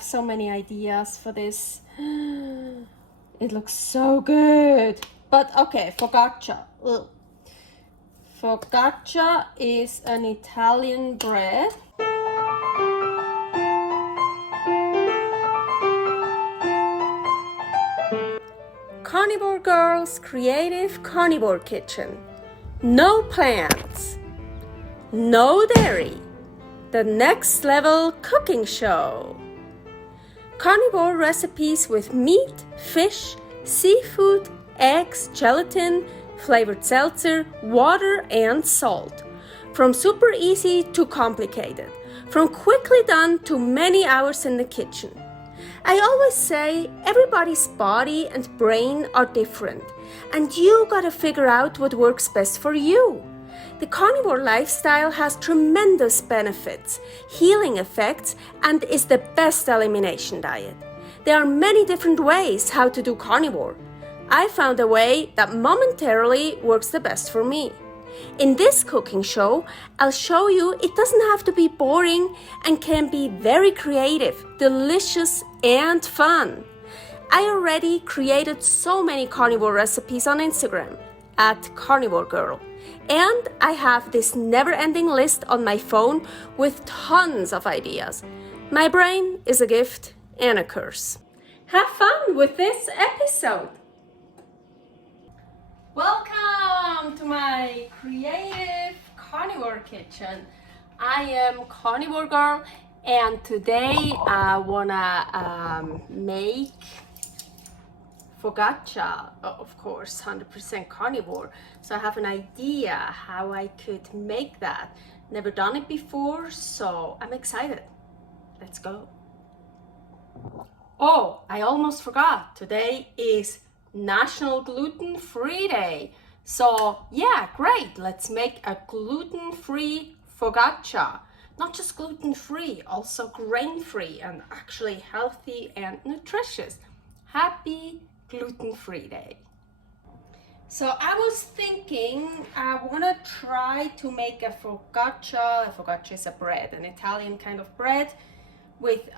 have so many ideas for this. It looks so good. But okay, focaccia. Ugh. Focaccia is an Italian bread. Carnivore Girl's Creative Carnivore Kitchen. No plants, no dairy, the next level cooking show. Carnivore recipes with meat, fish, seafood, eggs, gelatin, flavored seltzer, water, and salt. From super easy to complicated, from quickly done to many hours in the kitchen. I always say everybody's body and brain are different, and you gotta figure out what works best for you. The carnivore lifestyle has tremendous benefits, healing effects, and is the best elimination diet. There are many different ways how to do carnivore. I found a way that momentarily works the best for me. In this cooking show, I'll show you it doesn't have to be boring and can be very creative, delicious, and fun. I already created so many carnivore recipes on Instagram at Carnivore Girl, and I have this never-ending list on my phone with tons of ideas. My brain is a gift and a curse. Have fun with this episode. Welcome to my creative carnivore kitchen. I am Carnivore Girl, and today I wanna make focaccia, of course, 100% carnivore. So I have an idea how I could make that. Never done it before, so I'm excited. Let's go. Oh, I almost forgot. Today is National Gluten-Free Day. So yeah, great. Let's make a gluten-free focaccia. Not just gluten-free, also grain-free and actually healthy and nutritious. Happy gluten-free day. So I was thinking I want to try to make a focaccia. A focaccia is a bread, an Italian kind of bread with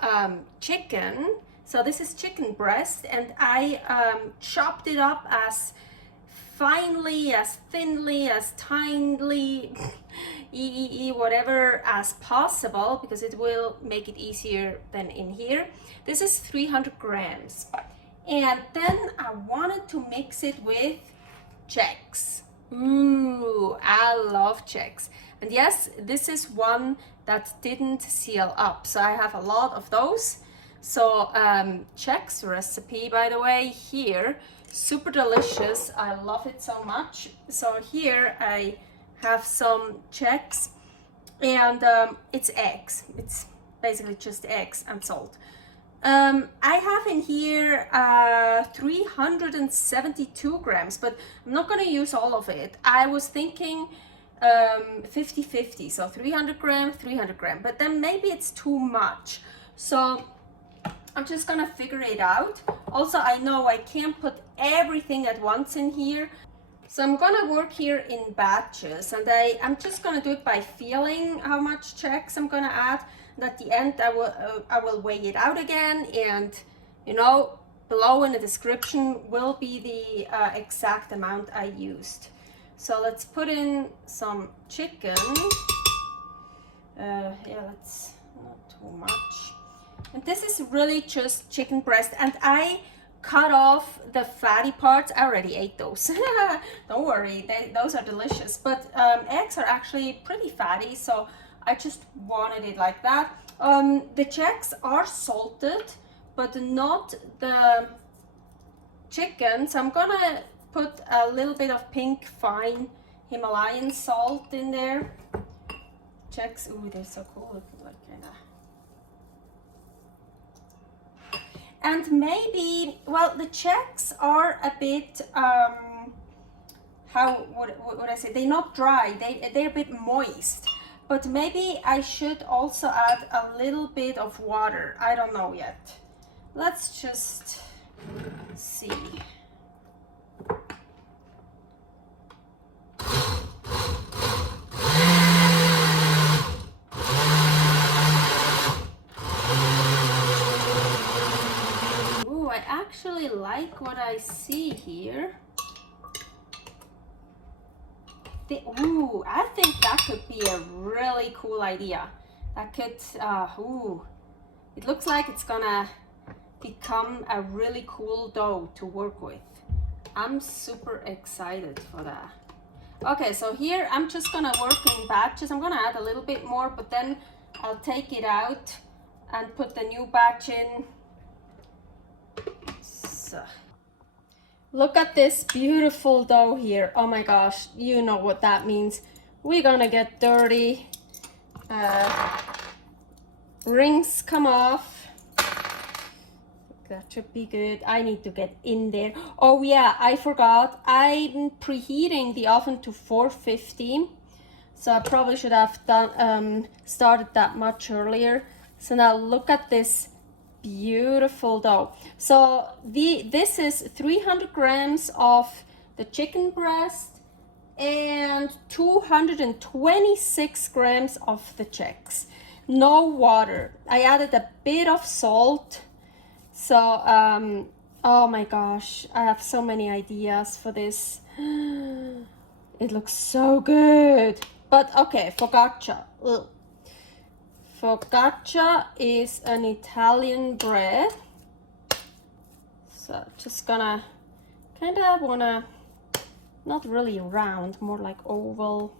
chicken. So this is chicken breast, and I chopped it up as finely, as thinly, as tinily, whatever as possible, because it will make it easier than in here. This is 300 grams. And then I wanted to mix it with JEggs. Ooh, I love JEggs. And yes, this is one that didn't seal up, so I have a lot of those. So JEggs recipe, by the way, here, super delicious. I love it so much. So here I have some JEggs, and it's eggs. It's basically just eggs and salt. I have in here 372 grams, but I'm not going to use all of it. I was thinking 50-50, so 300 grams, 300 grams, but then maybe it's too much. So I'm just gonna figure it out. Also, I know I can't put everything at once in here, so I'm gonna work here in batches, and I'm just gonna do it by feeling how much JEggs I'm gonna add, and at the end I will weigh it out again, and you know, below in the description will be the exact amount I used. So let's put in some chicken. Yeah, let's not too much. And this is really just chicken breast, and I cut off the fatty parts. I already ate those. Don't worry, those are delicious. But eggs are actually pretty fatty, so I just wanted it like that. The JEggs are salted, but not the chicken. So I'm gonna put a little bit of pink fine Himalayan salt in there. JEggs, ooh, they're so cool. Like kinda. And maybe, well, the JEggs are a bit, what would I say? They're not dry, they're a bit moist. But maybe I should also add a little bit of water. I don't know yet. Let's just see. I actually like what I see here. Ooh, I think that could be a really cool idea. That could, it looks like it's gonna become a really cool dough to work with. I'm super excited for that. Okay, so here I'm just gonna work in batches. I'm gonna add a little bit more, but then I'll take it out and put the new batch in. So, look at this beautiful dough here. Oh my gosh, you know what that means. We're gonna get dirty. Rings come off. That should be good. I need to get in there. Oh yeah, I forgot. I'm preheating the oven to 450. So I probably should have done started that much earlier. So now look at this beautiful dough. So this is 300 grams of the chicken breast and 226 grams of the JEggs. No water. I added a bit of salt. So, oh my gosh, I have so many ideas for this. It looks so good. But okay, focaccia. Ugh. Focaccia is an Italian bread. So just gonna kind of wanna, not really round, more like oval.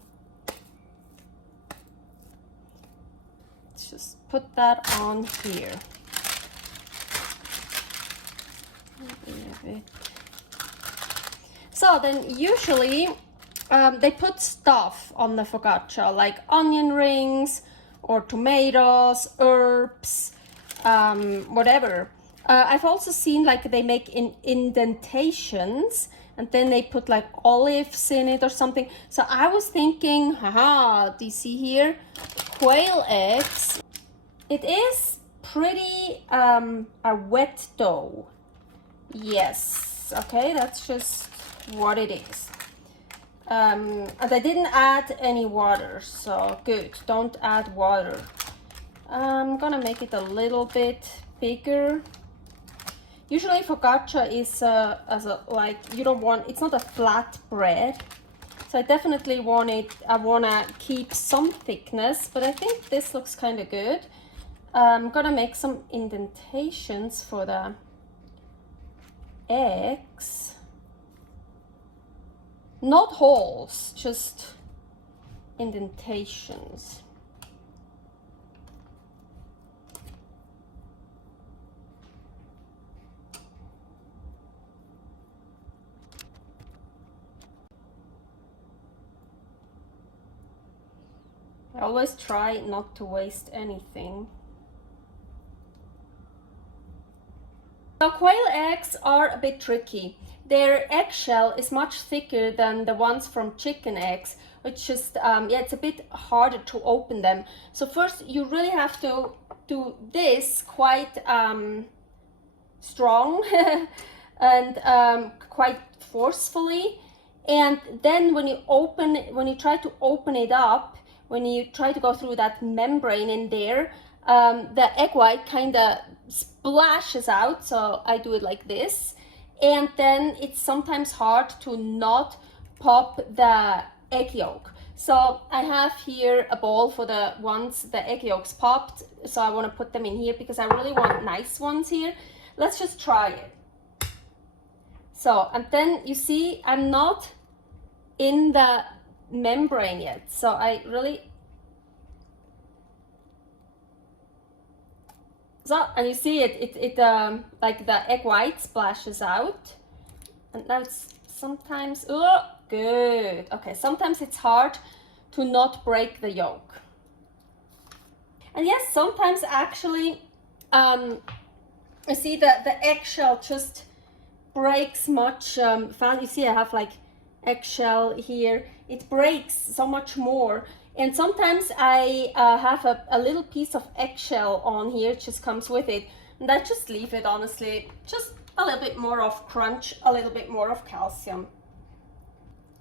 Let's just put that on here. So then usually they put stuff on the focaccia, like onion rings or tomatoes, herbs, whatever. I've also seen like they make indentations and then they put like olives in it or something. So I was thinking, haha, do you see here? Quail eggs. It is pretty a wet dough. Yes, okay, that's just what it is. And I didn't add any water, so good, don't add water. I'm gonna make it a little bit bigger. Usually focaccia is like, you don't want, it's not a flat bread. So I definitely want it, I wanna keep some thickness, but I think this looks kind of good. I'm gonna make some indentations for the eggs, not holes, just indentations. I always try not to waste anything. Now, quail eggs are a bit tricky. Their eggshell is much thicker than the ones from chicken eggs, which just, yeah, it's a bit harder to open them. So first you really have to do this quite strong and quite forcefully. And then when you try to open it up, when you try to go through that membrane in there, the egg white kind of splashes out. So I do it like this, and then it's sometimes hard to not pop the egg yolk. So I have here a bowl for the ones the egg yolks popped, so I want to put them in here because I really want nice ones here. Let's just try it. So, and then you see I'm not in the membrane yet, so I really, so, and you see it like the egg white splashes out, and now it's sometimes, oh, good. Okay, sometimes it's hard to not break the yolk. And yes, sometimes actually, you see the eggshell just breaks much fast. You see I have like eggshell here. It breaks so much more. And sometimes I have a little piece of eggshell on here, it just comes with it. And I just leave it, honestly. Just a little bit more of crunch, a little bit more of calcium.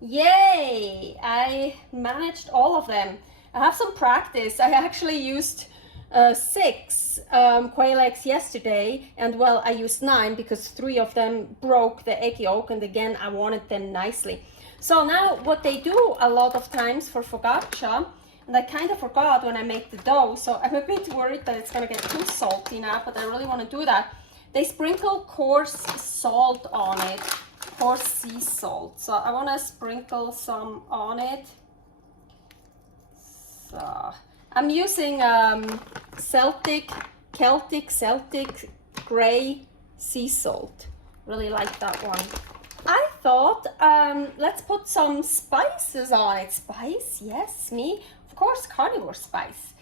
Yay! I managed all of them. I have some practice. I actually used 6 quail eggs yesterday, and well, I used 9 because 3 of them broke the egg yolk, and again I wanted them nicely. So now what they do a lot of times for focaccia, and I kind of forgot when I make the dough, so I'm a bit worried that it's gonna get too salty now, but I really want to do that. They sprinkle coarse salt on it, coarse sea salt. So I want to sprinkle some on it. So I'm using Celtic gray sea salt. Really like that one. I thought, let's put some spices on it. Spice, yes, me. Of course, carnivore spice.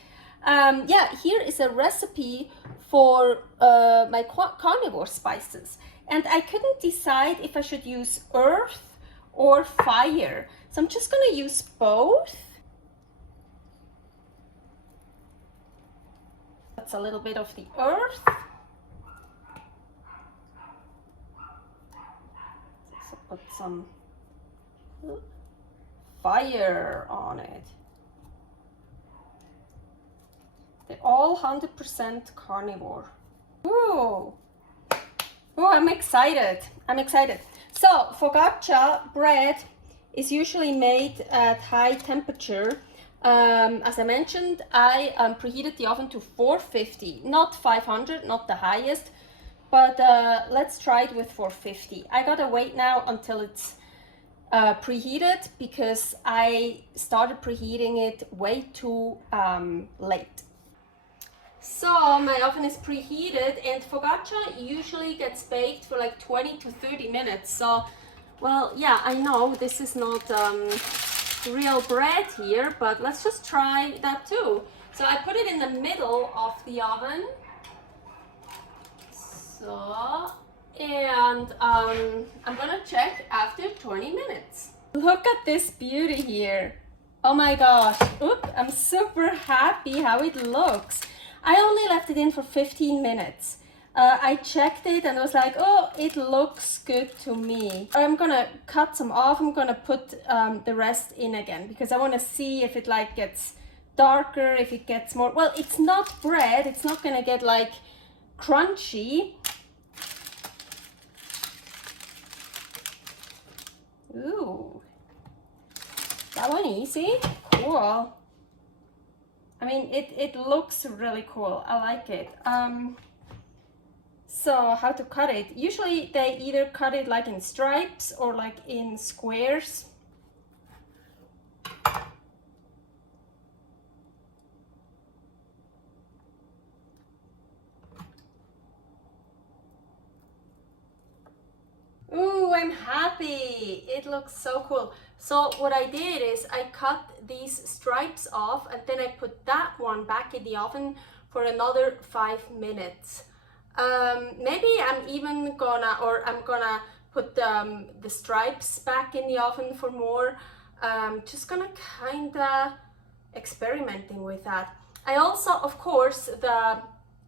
Yeah, here is a recipe for my carnivore spices. And I couldn't decide if I should use earth or fire. So I'm just gonna use both. That's a little bit of the earth. So put some fire on it. They're all 100% carnivore. Ooh. Oh, I'm excited. I'm excited. So, focaccia bread is usually made at high temperature. As I mentioned, I preheated the oven to 450, not 500, not the highest, but let's try it with 450. I gotta wait now until it's preheated because I started preheating it way too late. So my oven is preheated, and focaccia usually gets baked for like 20 to 30 minutes. So, well, yeah, I know this is not real bread here, but let's just try that too. So I put it in the middle of the oven. So, and I'm gonna check after 20 minutes. Look at this beauty here. Oh my gosh, oop, I'm super happy how it looks. I only left it in for 15 minutes. I checked it and I was like, oh, it looks good to me. I'm gonna cut some off. I'm gonna put the rest in again because I want to see if it like gets darker, if it gets more, well, it's not bread. It's not gonna get like crunchy. Ooh, that one easy, cool. I mean, it looks really cool. I like it. So how to cut it? Usually they either cut it like in stripes or like in squares. Ooh, I'm happy. It looks so cool. So what I did is I cut these stripes off and then I put that one back in the oven for another 5 minutes. Maybe I'm even gonna, or I'm gonna put the stripes back in the oven for more. Just gonna kinda experimenting with that. I also, of course, the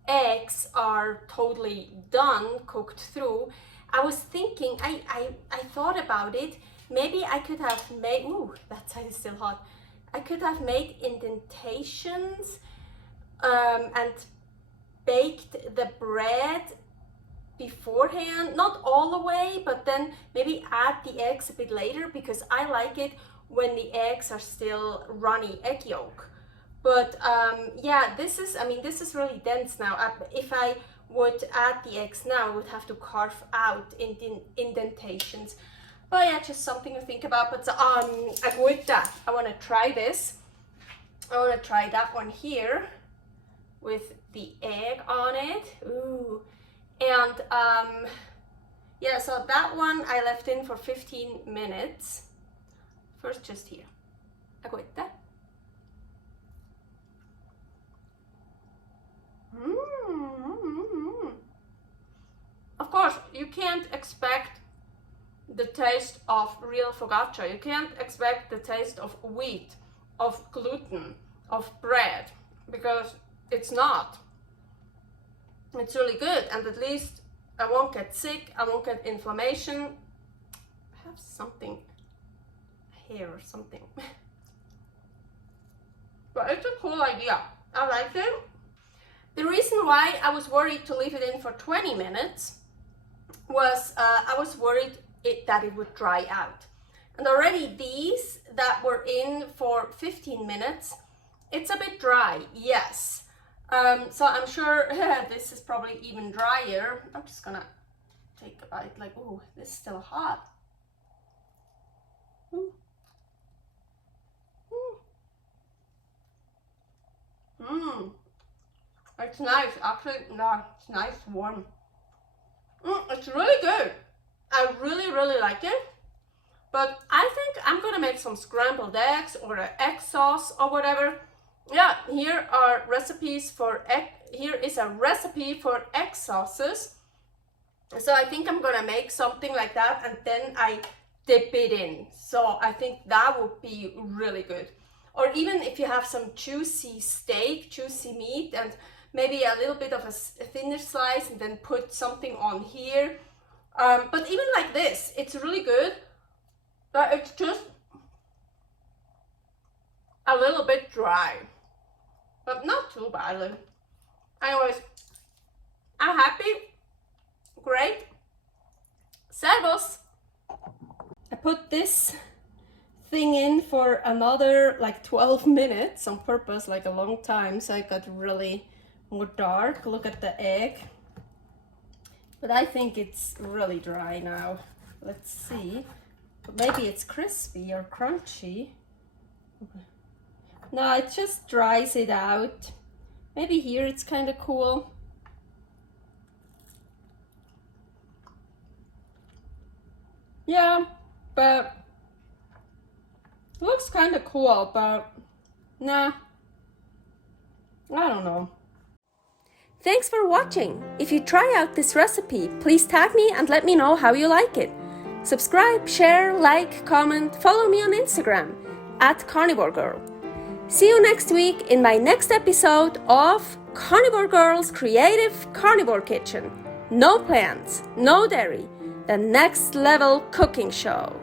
eggs are totally done, cooked through. I was thinking, I thought about it. Maybe I could have made, ooh, that side is still hot. I could have made indentations and baked the bread beforehand, not all the way, but then maybe add the eggs a bit later because I like it when the eggs are still runny egg yolk. But yeah, this is, I mean, this is really dense now. If I would add the eggs now, I would have to carve out indentations. But yeah, just something to think about. But agüita, I want to try this. I want to try that one here with the egg on it. Ooh. And yeah, so that one I left in for 15 minutes. First, just here. Agüita. Of course, you can't expect the taste of real focaccia. You can't expect the taste of wheat, of gluten, of bread, because it's not. It's really good, and at least I won't get sick, I won't get inflammation. I have something here or something. But it's a cool idea. I like it. The reason why I was worried to leave it in for 20 minutes was I was worried that it would dry out. And already these that were in for 15 minutes, it's a bit dry, yes. So I'm sure this is probably even drier. I'm just gonna take a bite, like, oh, this is still hot. Ooh. It's nice, actually, no, it's nice, warm. It's really good. I really like it. But I think I'm gonna make some scrambled eggs or an egg sauce or whatever. Yeah, here are recipes for egg. Here is a recipe for egg sauces. So I think I'm gonna make something like that and then I dip it in. So I think that would be really good. Or even if you have some juicy steak, juicy meat, and maybe a little bit of a thinner slice and then put something on here. But even like this, it's really good. But it's just a little bit dry, but not too badly. Anyways, I'm happy. Great. Servus. I put this thing in for another like 12 minutes on purpose, like a long time, so it got really more dark. Look at the egg. But I think it's really dry now. Let's see. But maybe it's crispy or crunchy. No, it just dries it out. Maybe here it's kind of cool. Yeah, but it looks kind of cool, but nah, I don't know. Thanks for watching. If you try out this recipe, please tag me and let me know how you like it. Subscribe, share, like, comment, follow me on Instagram @CarnivoreGirl. See you next week in my next episode of Carnivore Girl's Creative Carnivore Kitchen. No plants, no dairy, the next level cooking show.